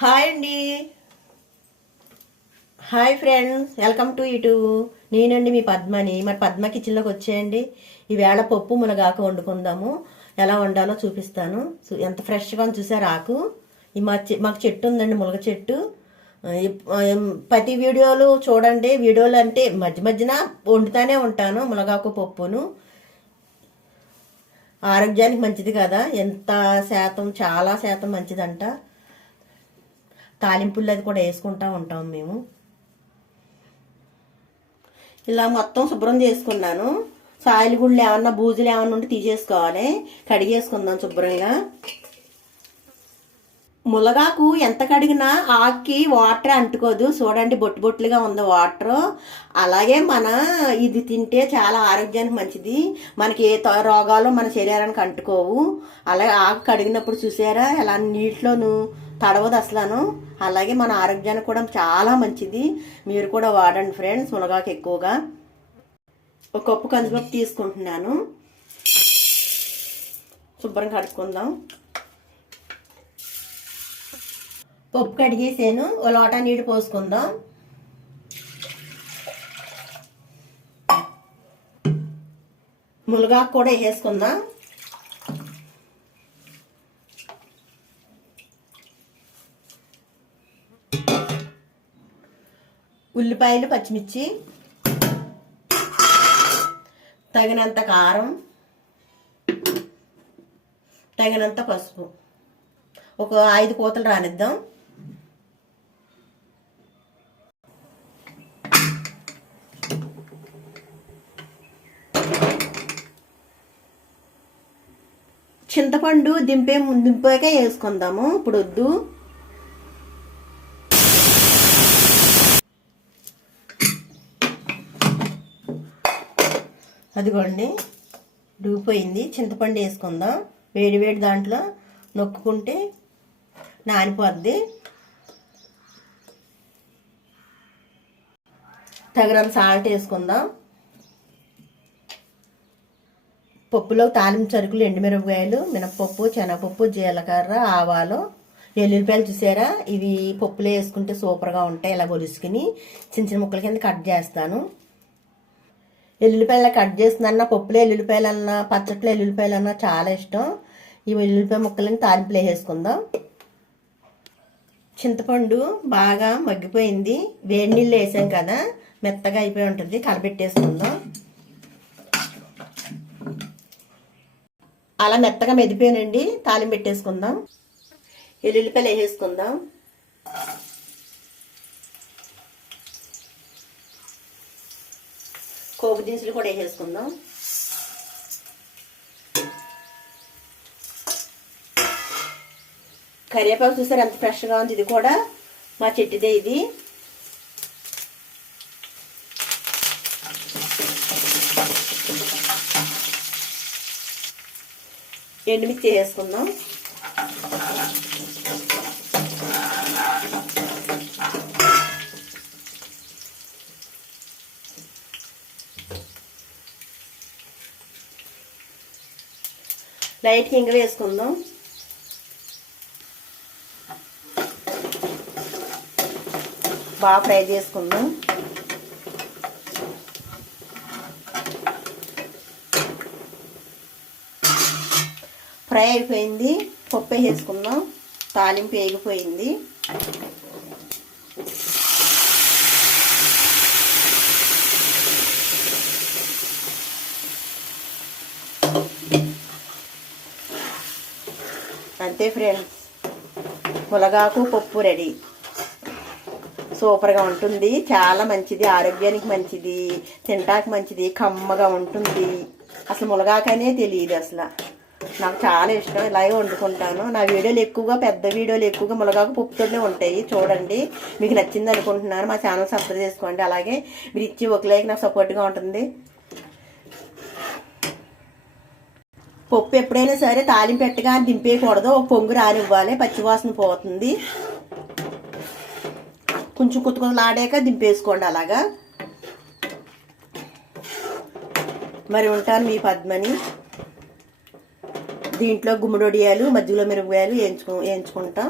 Hi అండి. Hi friends, welcome to YouTube. నేనండి మీ పద్మని. మరి పద్మ కిచెన్లోకి వచ్చేయండి. ఈవేళ పప్పు మునగాకు వండుకుందాము. ఎలా వండాలో చూపిస్తాను. ఎంత ఫ్రెష్గా చూసారు ఆకు. ఈ మాకు చెట్టు ఉందండి, మునగ చెట్టు. ప్రతి వీడియోలు చూడండి. వీడియోలు అంటే మధ్య మధ్యన వండుతానే ఉంటాను మునగాకు పప్పును. ఆరోగ్యానికి మంచిది కదా, ఎంత శాతం, చాలా శాతం మంచిదంట. తాలింపులు అది కూడా వేసుకుంటూ ఉంటాం మేము. ఇలా మొత్తం శుభ్రం చేసుకున్నాను. సాయిల్ గుళ్ళు ఏమన్నా బూజులు ఏమన్నా ఉంటే తీసేసుకోవాలి. కడిగేసుకుందాం శుభ్రంగా. మునగాకు ఎంత కడిగినా ఆకుకి వాటర్ అంటుకోదు. చూడండి, బొట్టు బొట్టులుగా ఉంది వాటర్. అలాగే ఇది తింటే చాలా ఆరోగ్యానికి మంచిది. మనకి ఏ రోగాలు మన శరీరానికి అంటుకోవు. అలాగే ఆకు కడిగినప్పుడు చూసారా ఎలా నీటిలోను తడవదు అసలను. అలాగే మన ఆరోగ్యానికి కూడా చాలా మంచిది. మీరు కూడా వాడండి ఫ్రెండ్స్ మునగాకు ఎక్కువగా. ఒక కప్పు కందిపప్పు తీసుకుంటున్నాను. శుభ్రం కడుక్కుందాం. పప్పు కడిగేసాను. ఒక లోటా నీళ్ళు పోసుకుందాం. మునగాకు కూడా వేసేసుకుందాం. ఉల్లిపాయలు, పచ్చిమిర్చి, తగినంత కారం, తగినంత పసుపు. ఒక 5 కూతలు రానిద్దాం. చింతపండు దింపాక వేసుకుందాము. ఇప్పుడు వద్దు. అదిగోండి, డూపోయింది. చింతపండు వేసుకుందాం. వేడి వేడి దాంట్లో నొక్కుంటే నానిపోద్ది. తగినంత సాల్ట్ వేసుకుందాం. పప్పులో తాలింపు సరుకులు ఎండుమిరపకాయలు, మినపప్పు, శనగపప్పు, జీలకర్ర, ఆవాలు, ఎల్లుల్లిపాయలు చూసారా, ఇవి పప్పులో వేసుకుంటే సూపర్గా ఉంటాయి. ఇలా గొలుసుకుని చిన్న చిన్న ముక్కల కింద కట్ చేస్తాను. ఎల్లుల్లిపాయలు కట్ చేస్తుందన్నా, పప్పులో ఎల్లుల్లిపాయలన్నా, పచ్చట్లో ఎల్లుల్లిపాయలన్నా చాలా ఇష్టం. ఈ ఎల్లుల్లిపాయ ముక్కలని తాలింపులో వేసుకుందాం. చింతపండు బాగా మగ్గిపోయింది. వేడి నీళ్ళు వేసాం కదా, మెత్తగా అయిపోయి ఉంటుంది. కలబెట్టేసుకుందాం. అలా మెత్తగా మెదిపోయానండి. తాలింపు పెట్టేసుకుందాం. ఎల్లుల్లిపాయలు వేసేసుకుందాం. కోపు దినుసులు కూడా వేసేసుకుందాం. కరివేపాకు చూసారు ఎంత ఫ్రెష్గా ఉంది. ఇది కూడా మా చెట్టుదే. ఇది ఎండుమిర్చి వేసుకుందాం. లైట్గా ఇంగ వేసుకుందాం. బాగా ఫ్రై చేసుకుందాం. ఫ్రై అయిపోయింది. పప్పు వేసుకుందాం. తాలింపు వేగిపోయింది. అంతే ఫ్రెండ్స్, మునగాకు పప్పు రెడీ. సూపర్గా ఉంటుంది. చాలా మంచిది, ఆరోగ్యానికి మంచిది, తింటానికి మంచిది, కమ్మగా ఉంటుంది. అసలు మునగాకనే తెలియదు. అసలు నాకు చాలా ఇష్టం. ఇలాగే వండుకుంటాను. నా వీడియోలు ఎక్కువగా, పెద్ద వీడియోలు ఎక్కువగా మునగాకు పప్పుతోనే ఉంటాయి. చూడండి, మీకు నచ్చింది అనుకుంటున్నాను. మా ఛానల్ సబ్స్క్రైబ్ చేసుకోండి. అలాగే మీరు ఇచ్చి ఒక లైక్ నాకు సపోర్ట్గా ఉంటుంది. పప్పు ఎప్పుడైనా సరే తాలింపు పెట్టగా దింపేయకూడదు. ఒక పొంగు రానివ్వాలి, పచ్చివాసన పోతుంది. కొంచెం కుతుకులాడాక దింపేసుకోండి. అలాగా మరి ఉంటాను మీ పద్మని. దీంట్లో గుమ్మడొడియాలు, మజ్జిగలో మిరపకాయలు వేయించుకుంటాం.